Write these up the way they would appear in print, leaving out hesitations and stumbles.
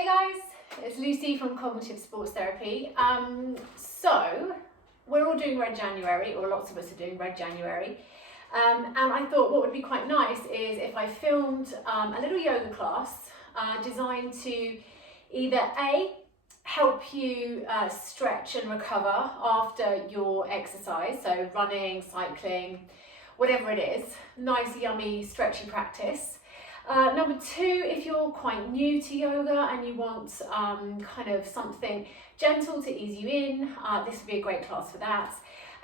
Hey guys, it's Lucy from Cognitive Sports Therapy. So we're all doing Red January, or lots of us are doing Red January. And I thought what would be quite nice is if I filmed a little yoga class designed to either A, help you stretch and recover after your exercise, so running, cycling, whatever it is, nice yummy stretchy practice. Number two, if you're quite new to yoga and you want kind of something gentle to ease you in, this would be a great class for that.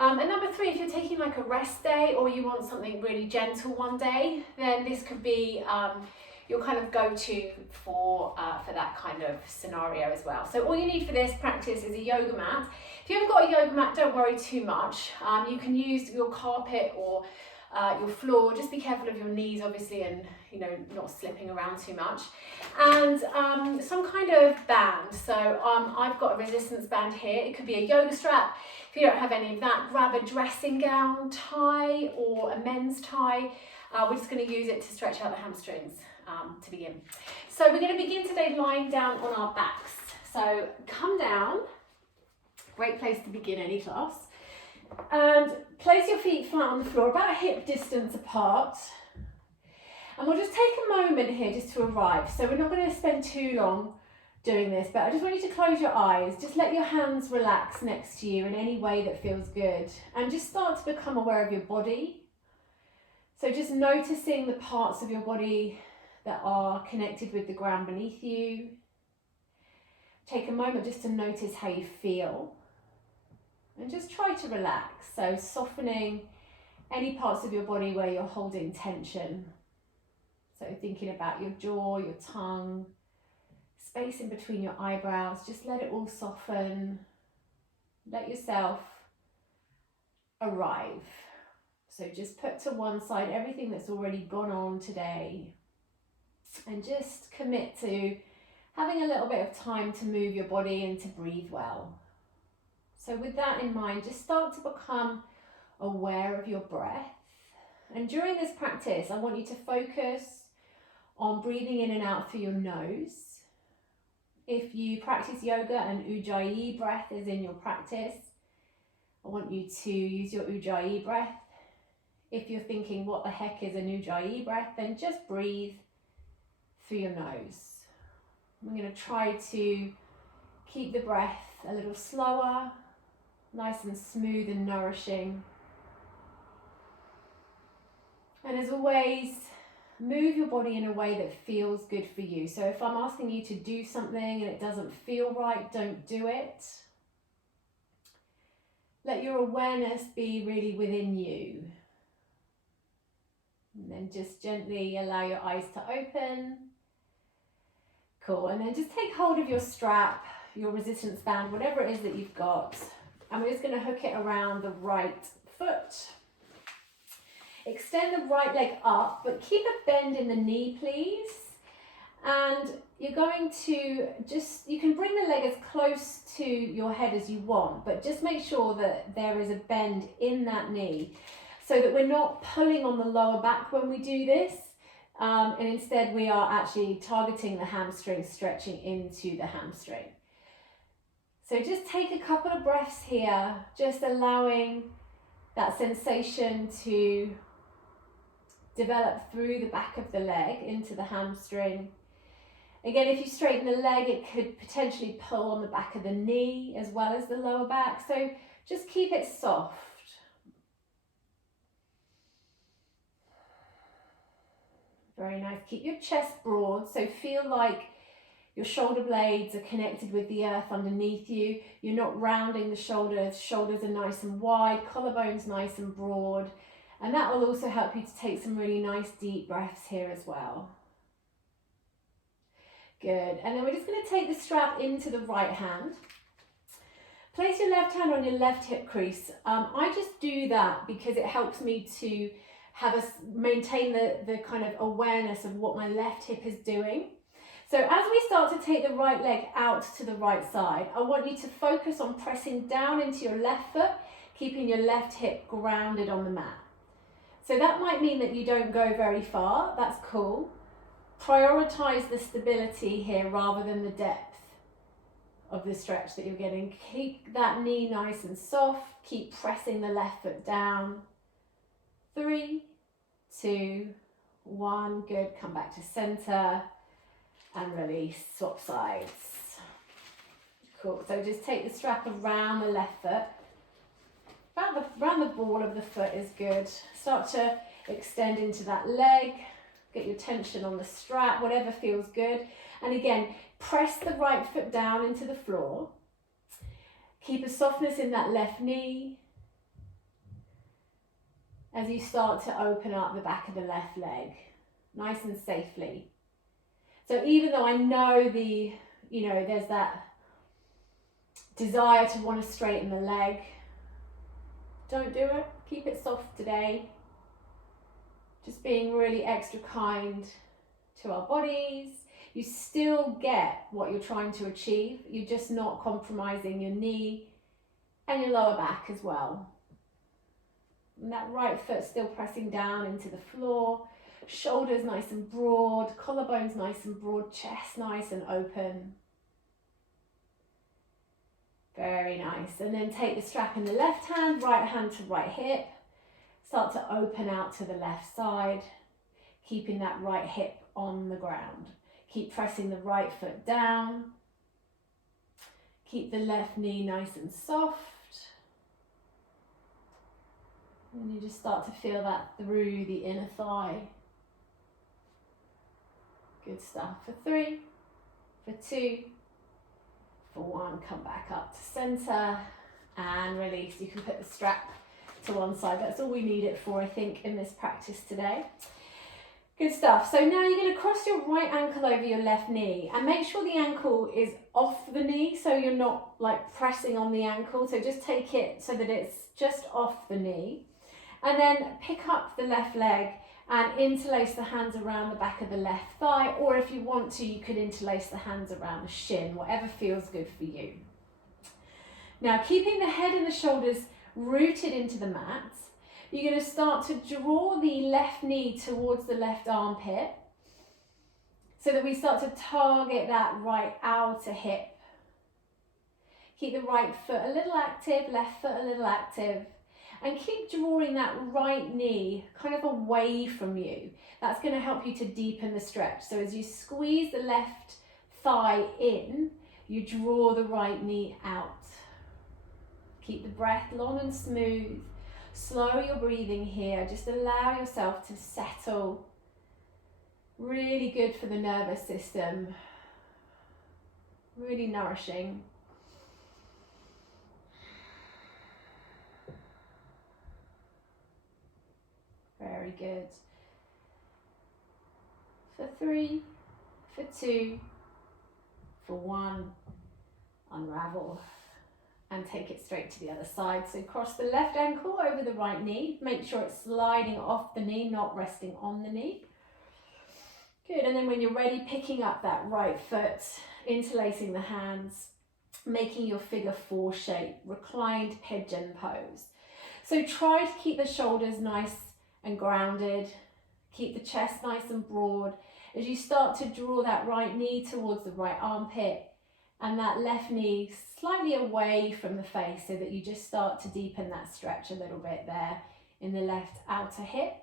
And number three, if you're taking like a rest day or you want something really gentle one day, then this could be your kind of go-to for that kind of scenario as well. So all you need for this practice is a yoga mat. If you haven't got a yoga mat, don't worry too much. You can use your carpet or your floor. Just be careful of your knees obviously, and not slipping around too much, and some kind of band. So I've got a resistance band here. It could be a yoga strap. If you don't have any of that, grab a dressing gown tie or a men's tie. We're just going to use it to stretch out the hamstrings to begin. So we're going to begin today lying down on our backs. So come down, great place to begin any class. And place your feet flat on the floor, about a hip distance apart. And we'll just take a moment here just to arrive. So we're not going to spend too long doing this, but I just want you to close your eyes. Just let your hands relax next to you in any way that feels good. And just start to become aware of your body. So just noticing the parts of your body that are connected with the ground beneath you. Take a moment just to notice how you feel. And just try to relax, so softening any parts of your body where you're holding tension. So thinking about your jaw, your tongue, space in between your eyebrows, just let it all soften. Let yourself arrive. So just put to one side everything that's already gone on today and just commit to having a little bit of time to move your body and to breathe well. So with that in mind, just start to become aware of your breath. And during this practice, I want you to focus on breathing in and out through your nose. If you practice yoga and Ujjayi breath is in your practice, I want you to use your Ujjayi breath. If you're thinking, what the heck is an Ujjayi breath, then just breathe through your nose. I'm going to try to keep the breath a little slower, nice and smooth and nourishing. And as always, move your body in a way that feels good for you. So if I'm asking you to do something and it doesn't feel right, don't do it. Let your awareness be really within you. And then just gently allow your eyes to open. Cool, and then just take hold of your strap, your resistance band, whatever it is that you've got. And we're just going to hook it around the right foot. Extend the right leg up, but keep a bend in the knee, please. And you're going to you can bring the leg as close to your head as you want, but just make sure that there is a bend in that knee so that we're not pulling on the lower back when we do this. And instead we are actually targeting the hamstring, stretching into the hamstring. So just take a couple of breaths here, just allowing that sensation to develop through the back of the leg into the hamstring. Again, if you straighten the leg, it could potentially pull on the back of the knee as well as the lower back. So just keep it soft. Very nice. Keep your chest broad, so feel like your shoulder blades are connected with the earth underneath you. You're not rounding the shoulders. Shoulders are nice and wide, collarbones nice and broad. And that will also help you to take some really nice deep breaths here as well. Good. And then we're just going to take the strap into the right hand. Place your left hand on your left hip crease. I just do that because it helps me to maintain the kind of awareness of what my left hip is doing. So as we start to take the right leg out to the right side, I want you to focus on pressing down into your left foot, keeping your left hip grounded on the mat. So that might mean that you don't go very far, that's cool. Prioritize the stability here rather than the depth of the stretch that you're getting. Keep that knee nice and soft. Keep pressing the left foot down. 3, 2, 1. Good. Come back to center and release. Swap sides. Cool. So just take the strap around the left foot. Around the ball of the foot is good. Start to extend into that leg. Get your tension on the strap, whatever feels good. And again, press the right foot down into the floor. Keep a softness in that left knee as you start to open up the back of the left leg, nice and safely. So even though I know there's that desire to want to straighten the leg, don't do it. Keep it soft today. Just being really extra kind to our bodies. You still get what you're trying to achieve. You're just not compromising your knee and your lower back as well. And that right foot still pressing down into the floor. Shoulders nice and broad. Collarbones nice and broad. Chest nice and open. Very nice. And then take the strap in the left hand to right hip. Start to open out to the left side, keeping that right hip on the ground. Keep pressing the right foot down. Keep the left knee nice and soft. And you just start to feel that through the inner thigh. Good stuff. For 3, for 2, for 1, come back up to center and release. You can put the strap to one side. That's all we need it for, I think, in this practice today. Good stuff. So now you're going to cross your right ankle over your left knee and make sure the ankle is off the knee, so you're not like pressing on the ankle. So just take it so that it's just off the knee. And then pick up the left leg and interlace the hands around the back of the left thigh, or if you want to, you could interlace the hands around the shin, whatever feels good for you. Now, keeping the head and the shoulders rooted into the mat, you're going to start to draw the left knee towards the left armpit so that we start to target that right outer hip. Keep the right foot a little active, left foot a little active, and keep drawing that right knee kind of away from you. That's going to help you to deepen the stretch. So as you squeeze the left thigh in, you draw the right knee out. Keep the breath long and smooth. Slow your breathing here. Just allow yourself to settle. Really good for the nervous system. Really nourishing. Very good. For 3, for 2, for 1, unravel and take it straight to the other side. So cross the left ankle over the right knee. Make sure it's sliding off the knee, not resting on the knee. Good, and then when you're ready, picking up that right foot, interlacing the hands, making your figure 4 shape, reclined pigeon pose. So try to keep the shoulders nice and grounded. Keep the chest nice and broad. As you start to draw that right knee towards the right armpit and that left knee slightly away from the face so that you just start to deepen that stretch a little bit there in the left outer hip.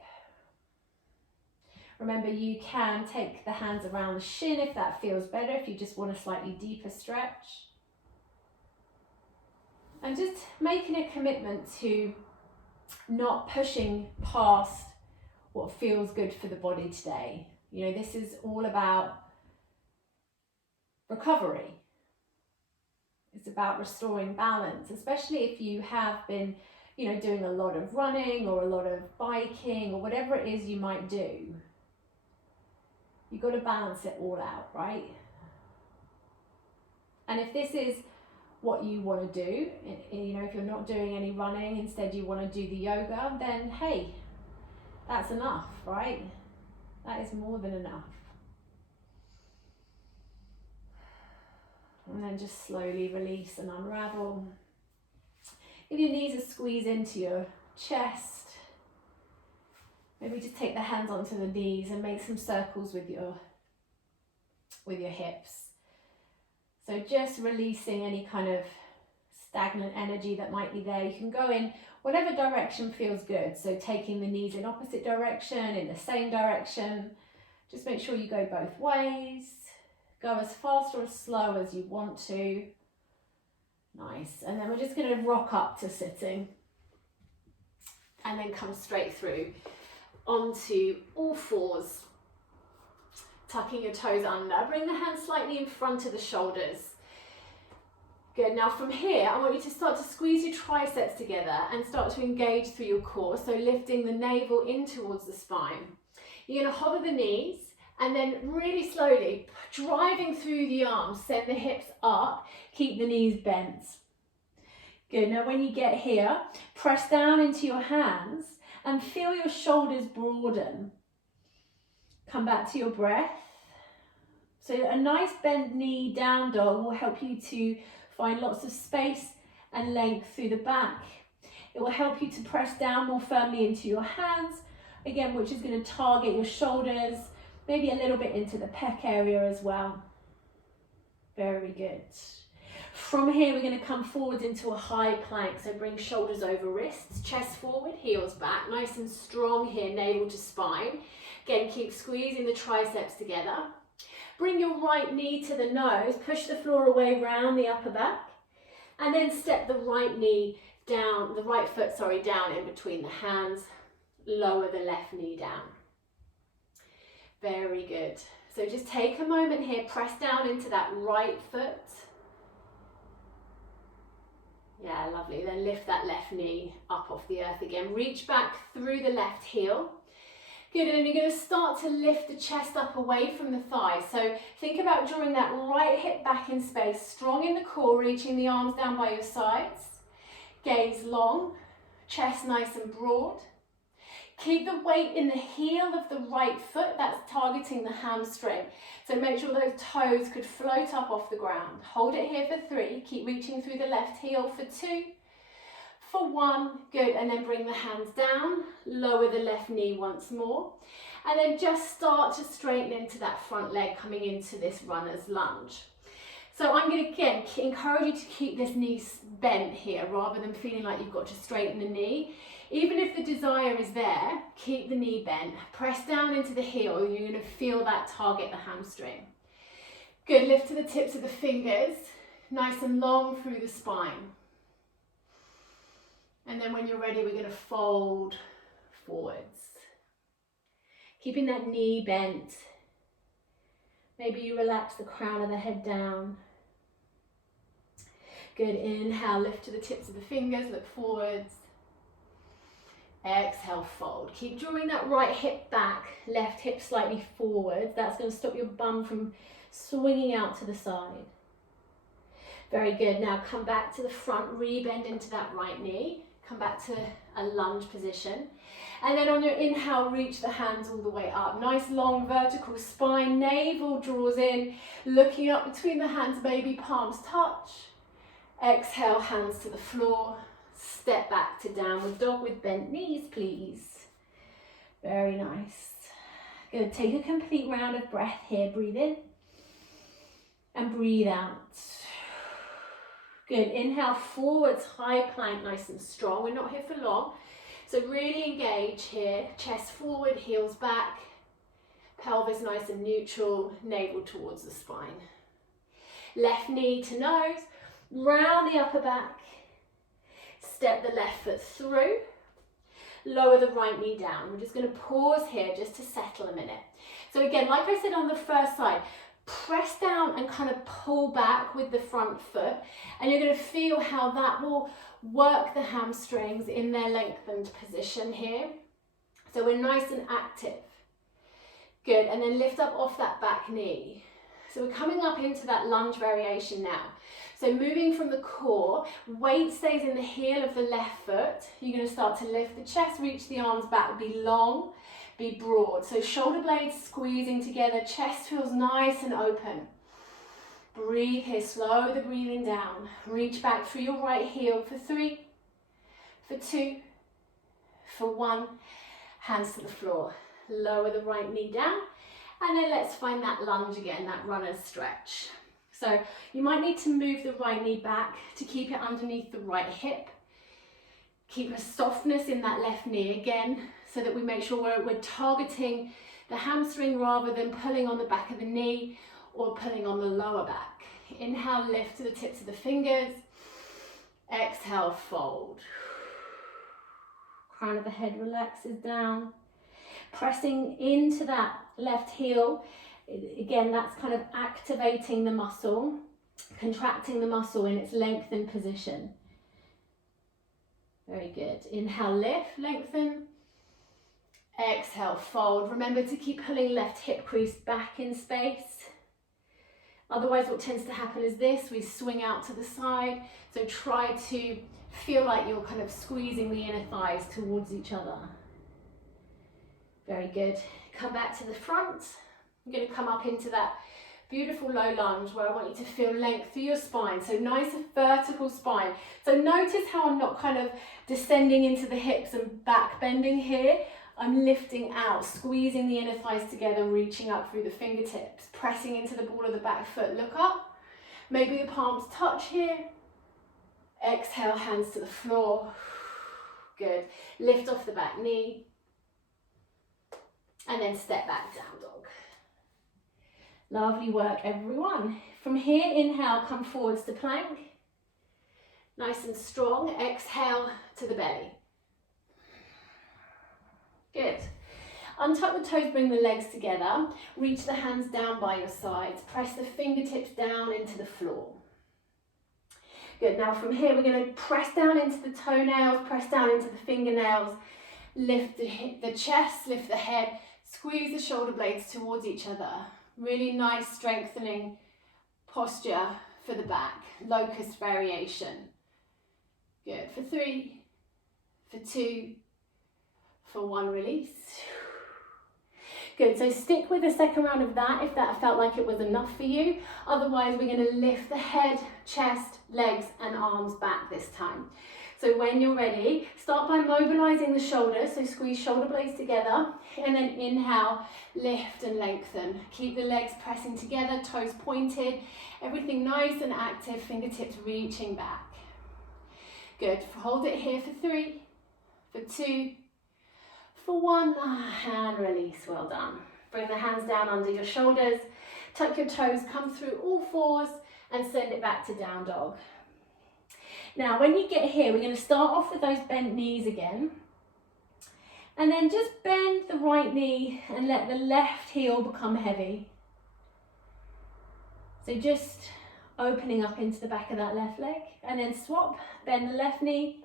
Remember, you can take the hands around the shin if that feels better, if you just want a slightly deeper stretch. And just making a commitment to not pushing past what feels good for the body today. You know, this is all about recovery. It's about restoring balance, especially if you have been, you know, doing a lot of running or a lot of biking or whatever it is you might do. You've got to balance it all out, right? And if this is what you want to do, you know, if you're not doing any running, instead you want to do the yoga, then hey, that's enough, right? That is more than enough. And then just slowly release and unravel. Give your knees a squeeze into your chest. Maybe just take the hands onto the knees and make some circles with your with your hips. So just releasing any kind of stagnant energy that might be there. You can go in whatever direction feels good. So taking the knees in opposite direction, in the same direction. Just make sure you go both ways. Go as fast or as slow as you want to. Nice. And then we're just going to rock up to sitting. And then come straight through onto all fours. Tucking your toes under. Bring the hands slightly in front of the shoulders. Good. Now from here, I want you to start to squeeze your triceps together and start to engage through your core. So lifting the navel in towards the spine. You're going to hover the knees and then really slowly driving through the arms. Send the hips up. Keep the knees bent. Good. Now when you get here, press down into your hands and feel your shoulders broaden. Come back to your breath. So a nice bent knee down dog will help you to find lots of space and length through the back. It will help you to press down more firmly into your hands, again, which is going to target your shoulders, maybe a little bit into the pec area as well. Very good. From here, we're going to come forward into a high plank. So bring shoulders over wrists, chest forward, heels back. Nice and strong here, navel to spine. Again, keep squeezing the triceps together. Bring your right knee to the nose, push the floor away round the upper back, and then step the right knee down, the right foot, down in between the hands. Lower the left knee down. Very good. So just take a moment here, press down into that right foot. Yeah, lovely. Then lift that left knee up off the earth again. Reach back through the left heel. Good, and then you're going to start to lift the chest up away from the thighs. So think about drawing that right hip back in space, strong in the core, reaching the arms down by your sides. Gaze long, chest nice and broad. Keep the weight in the heel of the right foot, that's targeting the hamstring. So make sure those toes could float up off the ground. Hold it here for 3, keep reaching through the left heel for 2. For 1, good, and then bring the hands down, lower the left knee once more, and then just start to straighten into that front leg coming into this runner's lunge. So I'm going to, again, encourage you to keep this knee bent here rather than feeling like you've got to straighten the knee. Even if the desire is there, keep the knee bent, press down into the heel, you're going to feel that target the hamstring. Good, lift to the tips of the fingers, nice and long through the spine. And then when you're ready, we're going to fold forwards. Keeping that knee bent. Maybe you relax the crown of the head down. Good, inhale, lift to the tips of the fingers, look forwards. Exhale, fold. Keep drawing that right hip back, left hip slightly forward. That's going to stop your bum from swinging out to the side. Very good. Now come back to the front, rebend into that right knee. Come back to a lunge position. And then on your inhale, reach the hands all the way up. Nice long vertical spine, navel draws in, looking up between the hands, baby palms touch. Exhale, hands to the floor. Step back to downward dog with bent knees, please. Very nice. Good, take a complete round of breath here. Breathe in and breathe out. Good, inhale forwards, high plank, nice and strong. We're not here for long. So really engage here, chest forward, heels back, pelvis nice and neutral, navel towards the spine. Left knee to nose, round the upper back, step the left foot through, lower the right knee down. We're just going to pause here just to settle a minute. So again, like I said on the first side, press down and kind of pull back with the front foot, and you're going to feel how that will work the hamstrings in their lengthened position here. So we're nice and active. Good, and then lift up off that back knee. So we're coming up into that lunge variation now. So moving from the core, weight stays in the heel of the left foot. You're going to start to lift the chest, reach the arms back, be long, be broad. So shoulder blades squeezing together, chest feels nice and open. Breathe here, slow the breathing down. Reach back through your right heel for 3, for 2, for 1. Hands to the floor. Lower the right knee down And then let's find that lunge again, that runner's stretch. So you might need to move the right knee back to keep it underneath the right hip. Keep a softness in that left knee again, so that we make sure we're targeting the hamstring rather than pulling on the back of the knee or pulling on the lower back. Inhale, lift to the tips of the fingers. Exhale, fold. Crown of the head relaxes down. Pressing into that left heel. Again, that's kind of activating the muscle, contracting the muscle in its lengthened position. Very good. Inhale, lift, lengthen. Exhale, fold. Remember to keep pulling left hip crease back in space. Otherwise, what tends to happen is this, we swing out to the side. So try to feel like you're kind of squeezing the inner thighs towards each other. Very good. Come back to the front. I'm going to come up into that beautiful low lunge where I want you to feel length through your spine. So nice vertical spine. So notice how I'm not kind of descending into the hips and back bending here. I'm lifting out, squeezing the inner thighs together, reaching up through the fingertips, pressing into the ball of the back foot. Look up. Maybe the palms touch here. Exhale, hands to the floor. Good. Lift off the back knee. And then step back, down dog. Lovely work, everyone. From here, inhale, come forwards to plank. Nice and strong. Exhale to the belly. Good. Untuck the toes, bring the legs together. Reach the hands down by your sides. Press the fingertips down into the floor. Good. Now from here, we're going to press down into the toenails, press down into the fingernails. Lift the chest, lift the head. Squeeze the shoulder blades towards each other. Really nice strengthening posture for the back. Locust variation. Good. For 3, for 2, for 1, release. Good. So stick with the second round of that if that felt like it was enough for you. Otherwise, we're going to lift the head, chest, legs and arms back this time. So when you're ready, start by mobilizing the shoulders, so squeeze shoulder blades together, and then inhale, lift and lengthen. Keep the legs pressing together, toes pointed, everything nice and active, fingertips reaching back. Good, hold it here for 3, for 2, for 1, and release, well done. Bring the hands down under your shoulders, tuck your toes, come through all fours, and send it back to down dog. Now, when you get here, we're going to start off with those bent knees again. And then just bend the right knee and let the left heel become heavy. So just opening up into the back of that left leg. And then swap, bend the left knee.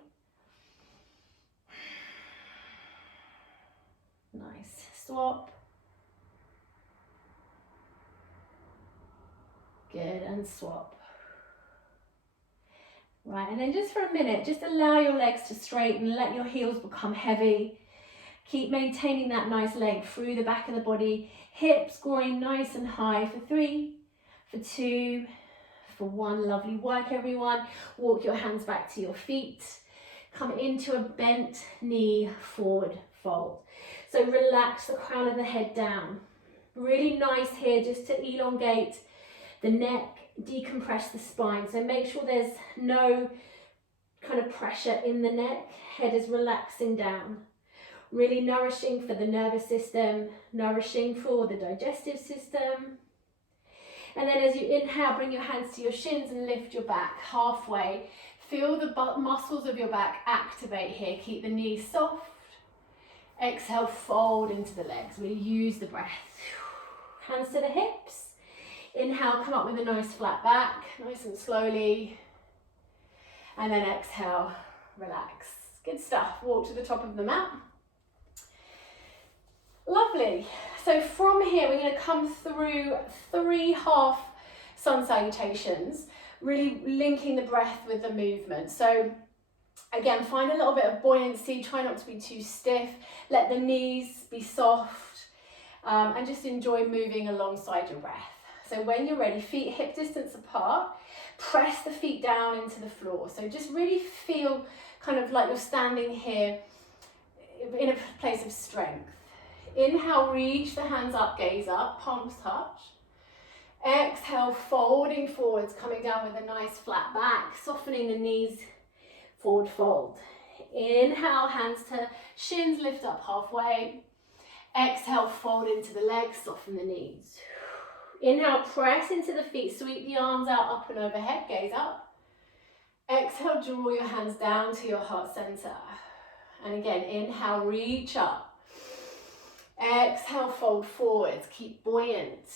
Nice. Swap. Good, and swap. Right, and then just for a minute, just allow your legs to straighten, let your heels become heavy. Keep maintaining that nice length through the back of the body. Hips going nice and high for 3, for 2, for 1. Lovely work, everyone. Walk your hands back to your feet. Come into a bent knee forward fold. So relax the crown of the head down. Really nice here just to elongate the neck, decompress the spine. So make sure there's no kind of pressure in the neck. Head is relaxing down. Really nourishing for the nervous system, nourishing for the digestive system. And then as you inhale, bring your hands to your shins and lift your back halfway. Feel the muscles of your back activate here. Keep the knees soft. Exhale, fold into the legs. Really use the breath. Hands to the hips. Inhale, come up with a nice flat back, nice and slowly. And then exhale, relax. Good stuff. Walk to the top of the mat. Lovely. So from here, we're going to come through 3 half sun salutations, really linking the breath with the movement. So again, find a little bit of buoyancy. Try not to be too stiff. Let the knees be soft and just enjoy moving alongside your breath. So when you're ready, feet hip distance apart, press the feet down into the floor. So just really feel kind of like you're standing here in a place of strength. Inhale, reach the hands up, gaze up, palms touch. Exhale, folding forwards, coming down with a nice flat back, softening the knees, forward fold. Inhale, hands to shins, lift up halfway. Exhale, fold into the legs, soften the knees. Inhale, press into the feet, sweep the arms out, up and overhead, gaze up. Exhale, draw your hands down to your heart center. And again, inhale, reach up. Exhale, fold forwards, keep buoyant.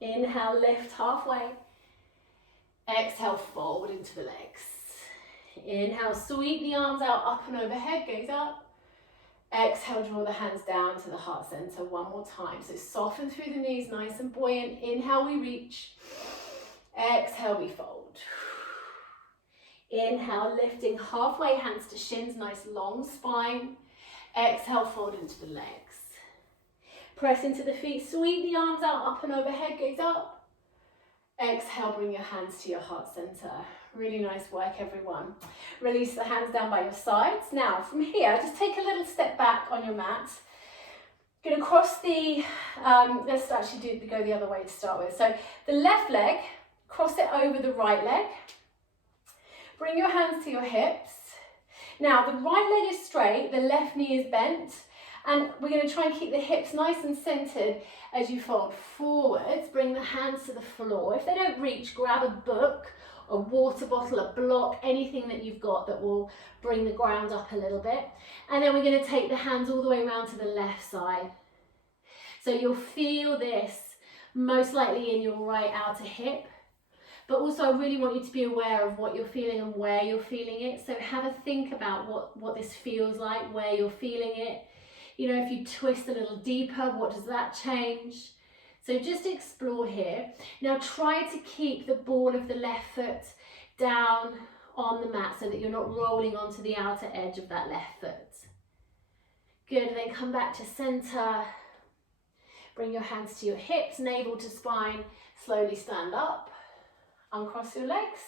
Inhale, lift halfway. Exhale, fold into the legs. Inhale, sweep the arms out, up and overhead, gaze up. Exhale, draw the hands down to the heart center one more time. So soften through the knees, nice and buoyant. Inhale, we reach. Exhale, we fold. Inhale, lifting halfway, hands to shins, nice long spine. Exhale, fold into the legs. Press into the feet, sweep the arms out, up and overhead, gaze up. Exhale, bring your hands to your heart center. Really nice work, everyone. Release the hands down by your sides. Now, from here, just take a little step back on your mat. Going to cross the, let's actually go the other way to start with. So the left leg, cross it over the right leg. Bring your hands to your hips. Now, the right leg is straight, the left knee is bent. And we're going to try and keep the hips nice and centered as you fold forwards. Bring the hands to the floor. If they don't reach, grab a book, a water bottle, a block, anything that you've got that will bring the ground up a little bit. And then we're going to take the hands all the way around to the left side. So you'll feel this most likely in your right outer hip. But also I really want you to be aware of what you're feeling and where you're feeling it. So have a think about what this feels like, where you're feeling it. You know, if you twist a little deeper, what does that change? So just explore here. Now try to keep the ball of the left foot down on the mat so that you're not rolling onto the outer edge of that left foot. Good, and then come back to center. Bring your hands to your hips, navel to spine. Slowly stand up. Uncross your legs.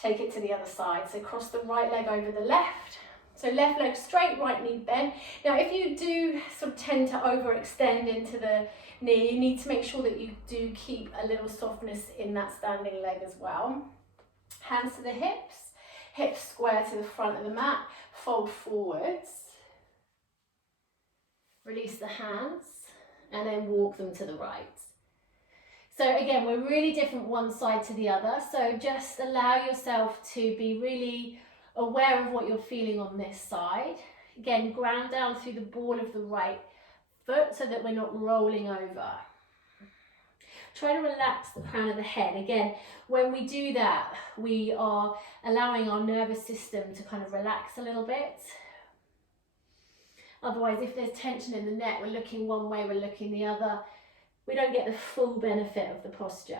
Take it to the other side. So cross the right leg over the left. So left leg straight, right knee bent. Now if you do sort of tend to overextend into the knee, you need to make sure that you do keep a little softness in that standing leg as well. Hands to the hips, hips square to the front of the mat, fold forwards. Release the hands and then walk them to the right. So again, we're really different one side to the other. So just allow yourself to be really aware of what you're feeling on this side. Again, ground down through the ball of the right foot so that we're not rolling over. Try to relax the crown of the head. Again, when we do that, we are allowing our nervous system to kind of relax a little bit. Otherwise, if there's tension in the neck, we're looking one way, we're looking the other. We don't get the full benefit of the posture.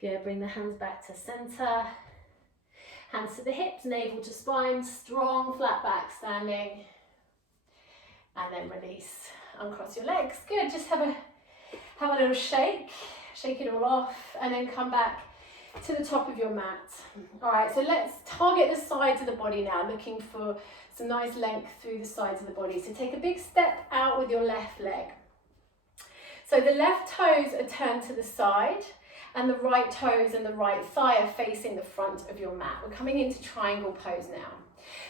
Good, bring the hands back to center. Hands to the hips, navel to spine, strong flat back standing. And then release, uncross your legs. Good, just have a little shake it all off, and then come back to the top of your mat. All right, so let's target the sides of the body now, looking for some nice length through the sides of the body. So take a big step out with your left leg. So the left toes are turned to the side, and the right toes and the right thigh are facing the front of your mat. We're coming into triangle pose now.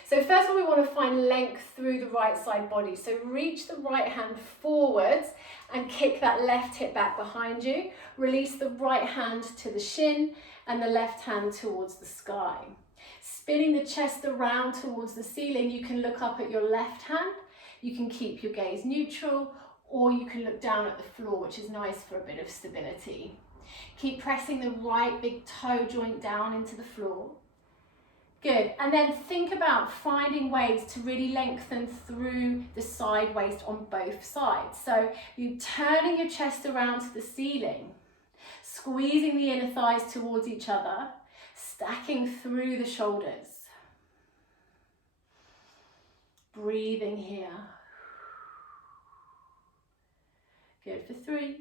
So first of all, we want to find length through the right side body. So reach the right hand forwards and kick that left hip back behind you. Release the right hand to the shin and the left hand towards the sky. Spinning the chest around towards the ceiling, you can look up at your left hand. You can keep your gaze neutral, or you can look down at the floor, which is nice for a bit of stability. Keep pressing the right big toe joint down into the floor. Good, and then think about finding ways to really lengthen through the side waist on both sides. So you're turning your chest around to the ceiling, squeezing the inner thighs towards each other, stacking through the shoulders. Breathing here. Good, for 3,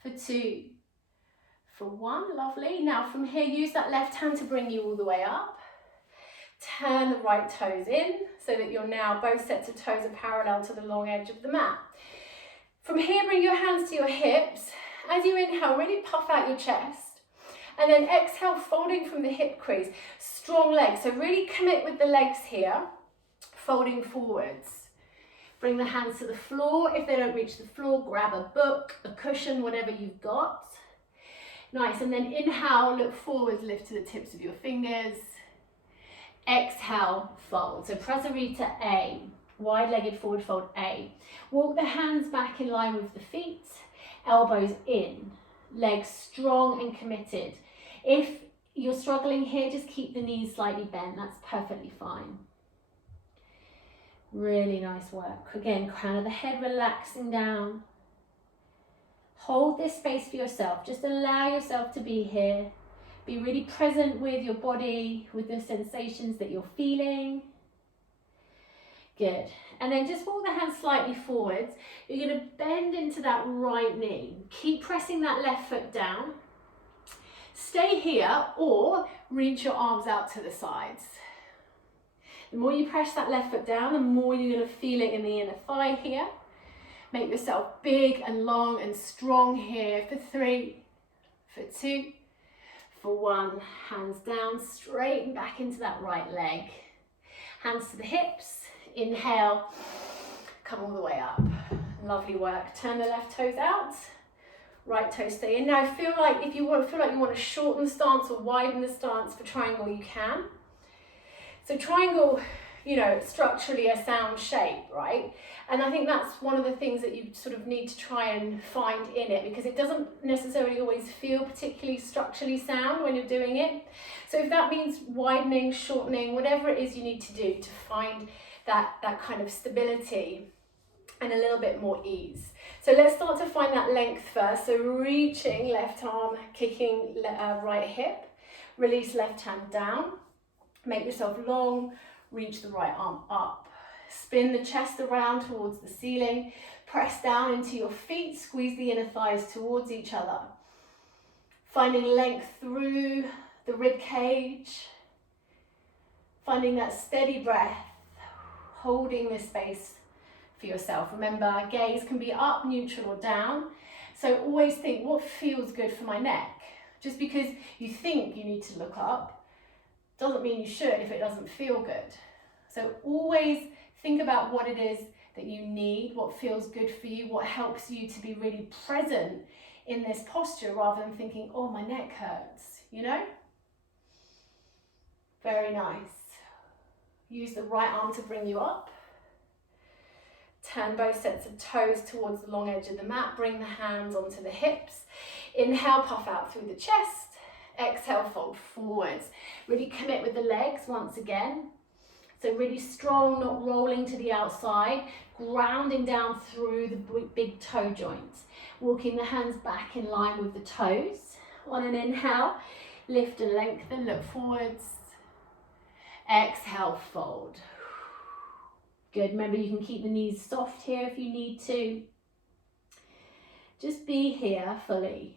for 2, for 1, lovely. Now from here, use that left hand to bring you all the way up. Turn the right toes in so that you're now both sets of toes are parallel to the long edge of the mat. From here, bring your hands to your hips. As you inhale, really puff out your chest. And then exhale, folding from the hip crease. Strong legs, so really commit with the legs here, folding forwards. Bring the hands to the floor. If they don't reach the floor, grab a book, a cushion, whatever you've got. Nice, and then inhale, look forwards, lift to the tips of your fingers. Exhale, fold. So Prasarita A, wide-legged forward fold A. Walk the hands back in line with the feet, elbows in, legs strong and committed. If you're struggling here, just keep the knees slightly bent, that's perfectly fine. Really nice work. Again, crown of the head relaxing down. Hold this space for yourself. Just allow yourself to be here. Be really present with your body, with the sensations that you're feeling. Good. And then just walk the hands slightly forwards. You're going to bend into that right knee. Keep pressing that left foot down. Stay here or reach your arms out to the sides. The more you press that left foot down, the more you're going to feel it in the inner thigh here. Make yourself big and long and strong here for 3, for 2, for 1. Hands down, straighten back into that right leg. Hands to the hips. Inhale, come all the way up. Lovely work. Turn the left toes out. Right toes stay in. Now feel like you want to shorten the stance or widen the stance for triangle, you can. So triangle, you know, structurally a sound shape, right? And I think that's one of the things that you sort of need to try and find in it, because it doesn't necessarily always feel particularly structurally sound when you're doing it. So if that means widening, shortening, whatever it is you need to do to find that kind of stability and a little bit more ease. So let's start to find that length first. So reaching left arm, kicking right hip, release left hand down, make yourself long, reach the right arm up. Spin the chest around towards the ceiling, press down into your feet, squeeze the inner thighs towards each other. Finding length through the rib cage, finding that steady breath, holding this space for yourself. Remember, gaze can be up, neutral or down. So always think, what feels good for my neck? Just because you think you need to look up doesn't mean you should if it doesn't feel good. So always think about what it is that you need, what feels good for you, what helps you to be really present in this posture rather than thinking, oh, my neck hurts, you know? Very nice. Use the right arm to bring you up. Turn both sets of toes towards the long edge of the mat. Bring the hands onto the hips. Inhale, puff out through the chest. Exhale, fold forwards. Really commit with the legs once again. So really strong, not rolling to the outside. Grounding down through the big toe joints. Walking the hands back in line with the toes. On an inhale, lift and lengthen, look forwards. Exhale, fold. Good. Remember, you can keep the knees soft here if you need to. Just be here fully.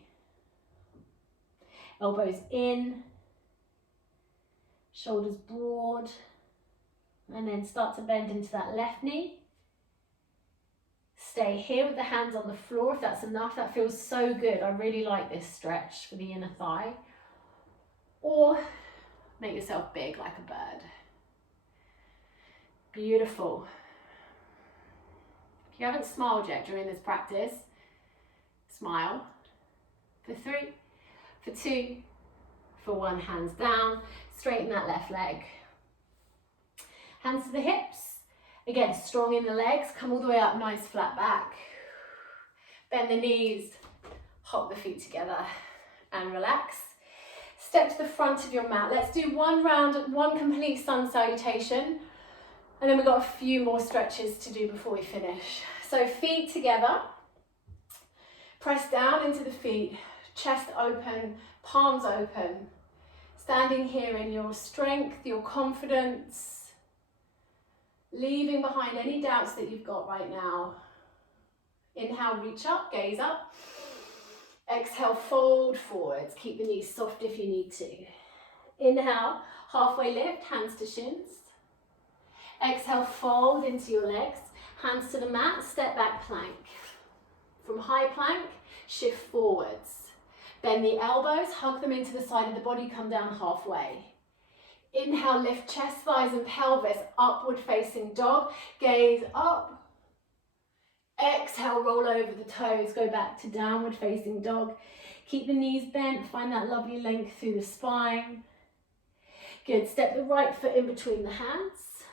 Elbows in, shoulders broad, and then start to bend into that left knee. Stay here with the hands on the floor if that's enough. That feels so good. I really like this stretch for the inner thigh. Or make yourself big like a bird. Beautiful. If you haven't smiled yet during this practice, smile. For 3, for 2, for 1, hands down. Straighten that left leg. Hands to the hips. Again, strong in the legs. Come all the way up, nice flat back. Bend the knees. Hop the feet together and relax. Step to the front of your mat. Let's do one round, one complete sun salutation. And then we've got a few more stretches to do before we finish. So feet together. Press down into the feet. Chest open, palms open. Standing here in your strength, your confidence. Leaving behind any doubts that you've got right now. Inhale, reach up, gaze up. Exhale, fold forwards. Keep the knees soft if you need to. Inhale, halfway lift, hands to shins. Exhale, fold into your legs, hands to the mat, step back plank. From high plank, shift forwards. Bend the elbows, hug them into the side of the body, come down halfway. Inhale, lift chest, thighs and pelvis, upward facing dog, gaze up. Exhale, roll over the toes, go back to downward facing dog. Keep the knees bent, find that lovely length through the spine. Good, step the right foot in between the hands.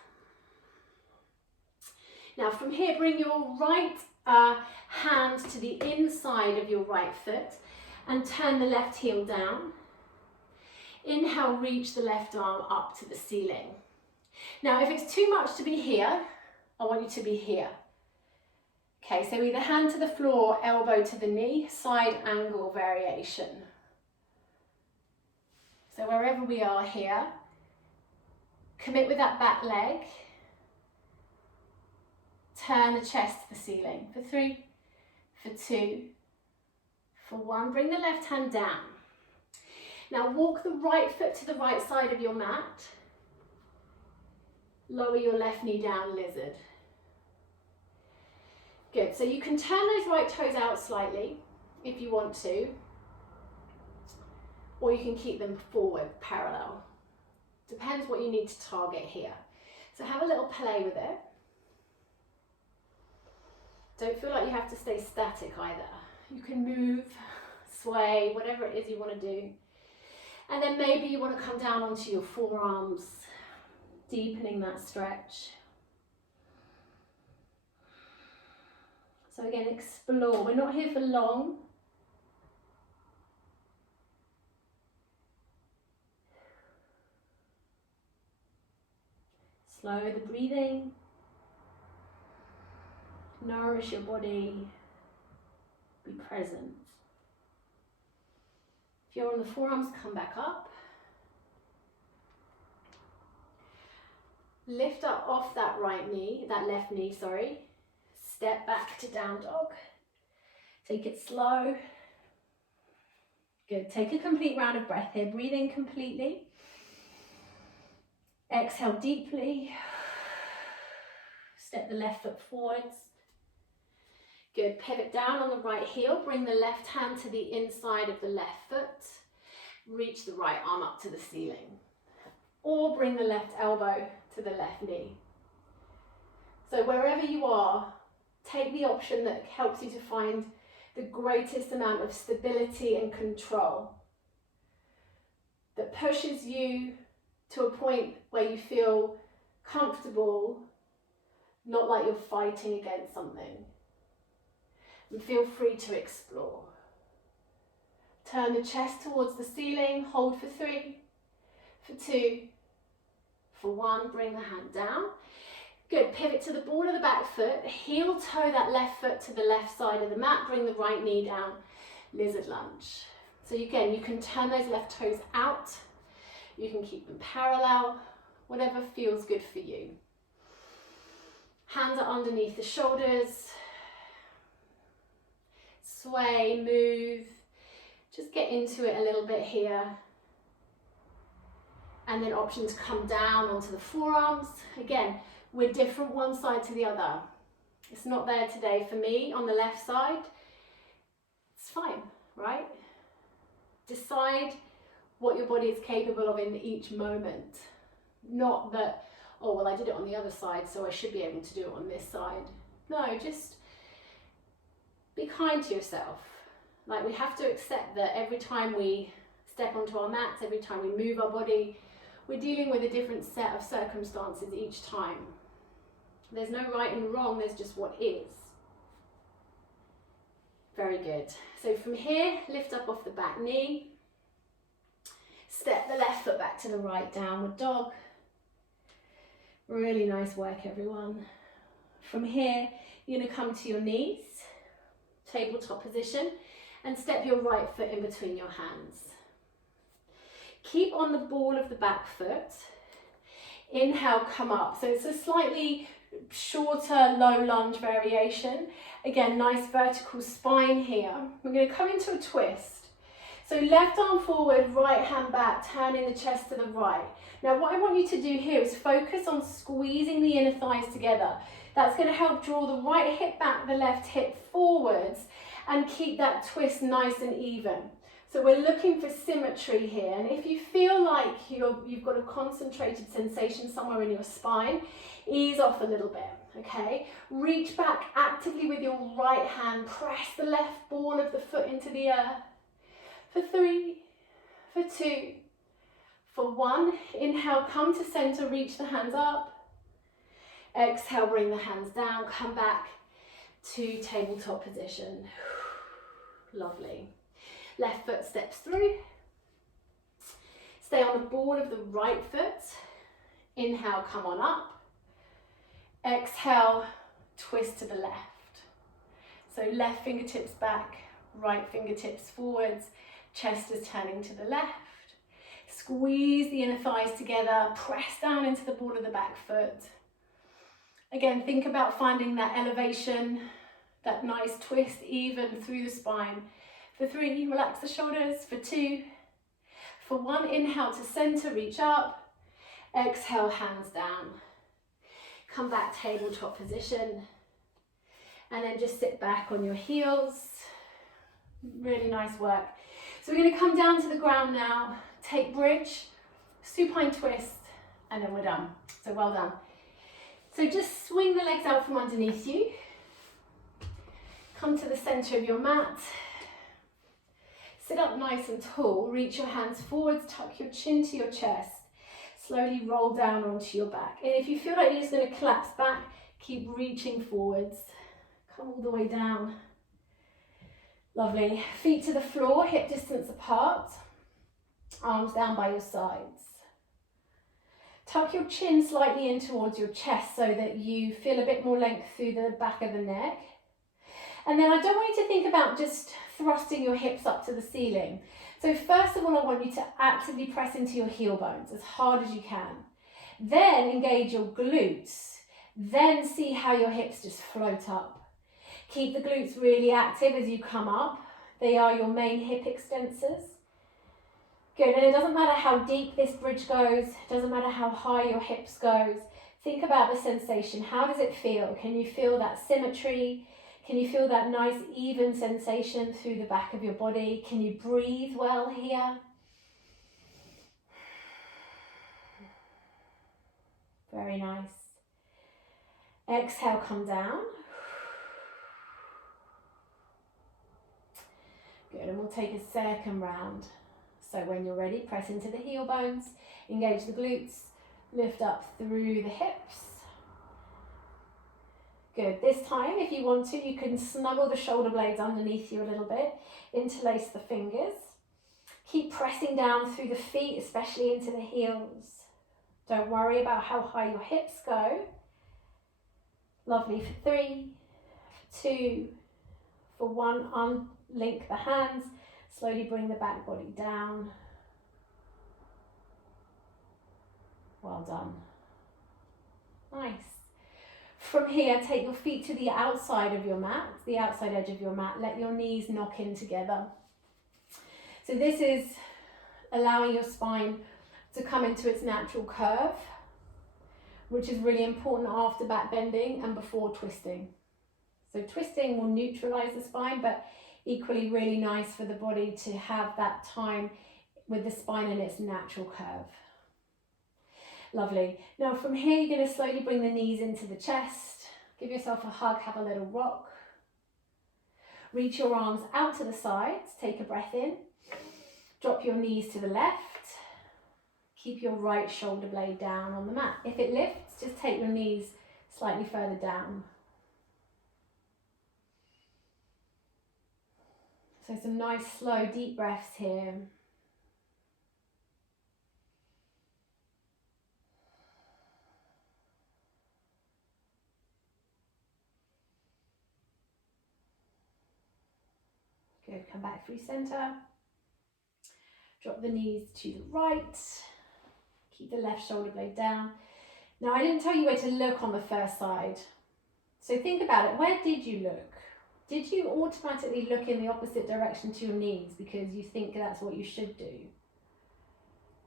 Now from here, bring your right hand to the inside of your right foot and turn the left heel down. Inhale, reach the left arm up to the ceiling. Now, if it's too much to be here, I want you to be here. Okay, so either hand to the floor, elbow to the knee, side angle variation. So wherever we are here, commit with that back leg. Turn the chest to the ceiling for 3, for 2, for 1. Bring the left hand down. Now walk the right foot to the right side of your mat. Lower your left knee down, lizard. Good, so you can turn those right toes out slightly if you want to, or you can keep them forward, parallel. Depends what you need to target here. So have a little play with it. Don't feel like you have to stay static either. You can move, sway, whatever it is you want to do. And then maybe you want to come down onto your forearms, deepening that stretch. So again, explore. We're not here for long. Slow the breathing. Nourish your body. Be present. If you're on the forearms, come back up. Lift up off that left knee, sorry. Step back to down dog. Take it slow. Good, take a complete round of breath here. Breathe in completely. Exhale deeply. Step the left foot forwards. Good, pivot down on the right heel. Bring the left hand to the inside of the left foot. Reach the right arm up to the ceiling. Or bring the left elbow to the left knee. So wherever you are, take the option that helps you to find the greatest amount of stability and control, that pushes you to a point where you feel comfortable, not like you're fighting against something. And feel free to explore. Turn the chest towards the ceiling, hold for 3, for 2, for 1, bring the hand down. Good, pivot to the ball of the back foot, heel toe that left foot to the left side of the mat, bring the right knee down, lizard lunge. So again, you can turn those left toes out, you can keep them parallel, whatever feels good for you. Hands are underneath the shoulders, sway, move, just get into it a little bit here. And then option to come down onto the forearms. Again, we're different one side to the other. It's not there today for me on the left side. It's fine, right? Decide what your body is capable of in each moment. Not that, oh, well, I did it on the other side, so I should be able to do it on this side. No, just be kind to yourself. Like, we have to accept that every time we step onto our mats, every time we move our body, we're dealing with a different set of circumstances each time. There's no right and wrong, there's just what is. Very good. So from here, lift up off the back knee. Step the left foot back to the right, downward dog. Really nice work, everyone. From here, you're going to come to your knees, tabletop position, and step your right foot in between your hands. Keep on the ball of the back foot. Inhale, come up. So it's a slightly shorter low lunge variation. Again, nice vertical spine here. We're going to come into a twist. So left arm forward, right hand back, turning the chest to the right. Now what I want you to do here is focus on squeezing the inner thighs together. That's going to help draw the right hip back, the left hip forwards, and keep that twist nice and even. So we're looking for symmetry here, and if you feel like you've got a concentrated sensation somewhere in your spine, ease off a little bit, okay? Reach back actively with your right hand, press the left ball of the foot into the earth. For 3, for 2, for 1, inhale, come to center, reach the hands up. Exhale, bring the hands down, come back to tabletop position. Lovely. Left foot steps through. Stay on the ball of the right foot. Inhale, come on up. Exhale, twist to the left. So left fingertips back, right fingertips forwards, chest is turning to the left. Squeeze the inner thighs together, press down into the ball of the back foot. Again, think about finding that elevation, that nice twist even through the spine. For 3, relax the shoulders. For 2, for 1, inhale to center, reach up. Exhale, hands down. Come back, tabletop position. And then just sit back on your heels. Really nice work. So we're going to come down to the ground now. Take bridge, supine twist, and then we're done. So well done. So just swing the legs out from underneath you. Come to the center of your mat. Sit up nice and tall, reach your hands forwards, tuck your chin to your chest. Slowly roll down onto your back. And if you feel like you're just going to collapse back, keep reaching forwards. Come all the way down. Lovely. Feet to the floor, hip distance apart. Arms down by your sides. Tuck your chin slightly in towards your chest so that you feel a bit more length through the back of the neck. And then I don't want you to think about just thrusting your hips up to the ceiling. So first of all, I want you to actively press into your heel bones as hard as you can. Then engage your glutes. Then see how your hips just float up. Keep the glutes really active as you come up. They are your main hip extensors. Good, and it doesn't matter how deep this bridge goes, it doesn't matter how high your hips goes. Think about the sensation. How does it feel? Can you feel that symmetry? Can you feel that nice even sensation through the back of your body? Can you breathe well here? Very nice. Exhale, come down. Good, and we'll take a second round. So when you're ready, press into the heel bones, engage the glutes, lift up through the hips. Good. This time, if you want to, you can snuggle the shoulder blades underneath you a little bit, interlace the fingers. Keep pressing down through the feet, especially into the heels. Don't worry about how high your hips go. Lovely. For 3, for 2, for 1, unlink the hands. Slowly bring the back body down. Well done. Nice. From here, take your feet to the outside of your mat, the outside edge of your mat. Let your knees knock in together. So this is allowing your spine to come into its natural curve, which is really important after back bending and before twisting. So twisting will neutralize the spine, but equally really nice for the body to have that time with the spine in its natural curve. Lovely. Now from here, you're going to slowly bring the knees into the chest. Give yourself a hug, have a little rock. Reach your arms out to the sides. Take a breath in. Drop your knees to the left. Keep your right shoulder blade down on the mat. If it lifts, just take your knees slightly further down. So some nice, slow, deep breaths here. Good, come back through center. Drop the knees to the right. Keep the left shoulder blade down. Now, I didn't tell you where to look on the first side. So think about it. Where did you look? Did you automatically look in the opposite direction to your knees because you think that's what you should do?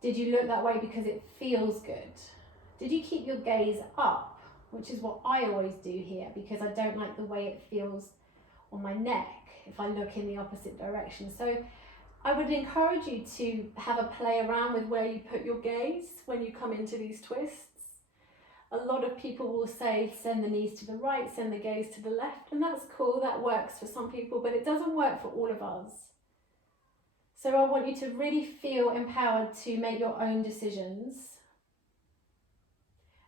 Did you look that way because it feels good? Did you keep your gaze up, which is what I always do here because I don't like the way it feels on my neck if I look in the opposite direction. So I would encourage you to have a play around with where you put your gaze when you come into these twists. A lot of people will say send the knees to the right, send the gaze to the left, and that's cool, that works for some people, but it doesn't work for all of us. So I want you to really feel empowered to make your own decisions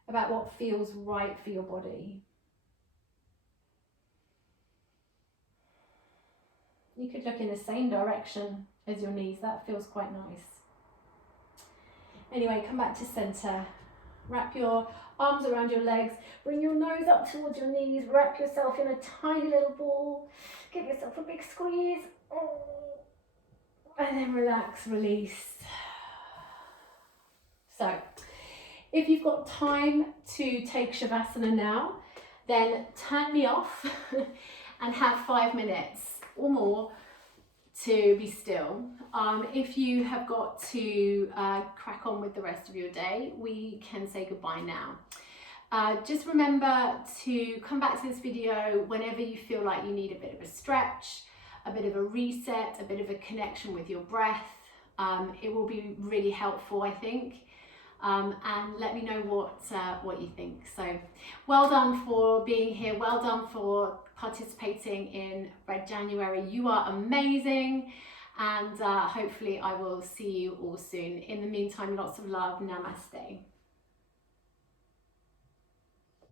about what feels right for your body. You could look in the same direction as your knees, that feels quite nice. Anyway, come back to center. Wrap your arms around your legs, bring your nose up towards your knees, wrap yourself in a tiny little ball, give yourself a big squeeze, and then relax, release. So, if you've got time to take Shavasana now, then turn me off and have 5 minutes or more to be still. If you have got to crack on with the rest of your day, we can say goodbye now. Just remember to come back to this video whenever you feel like you need a bit of a stretch, a bit of a reset, a bit of a connection with your breath. It will be really helpful, I think. And let me know what you think. So well done for being here. Well done for participating in Red January. You are amazing. And hopefully I will see you all soon. In the meantime, lots of love. Namaste.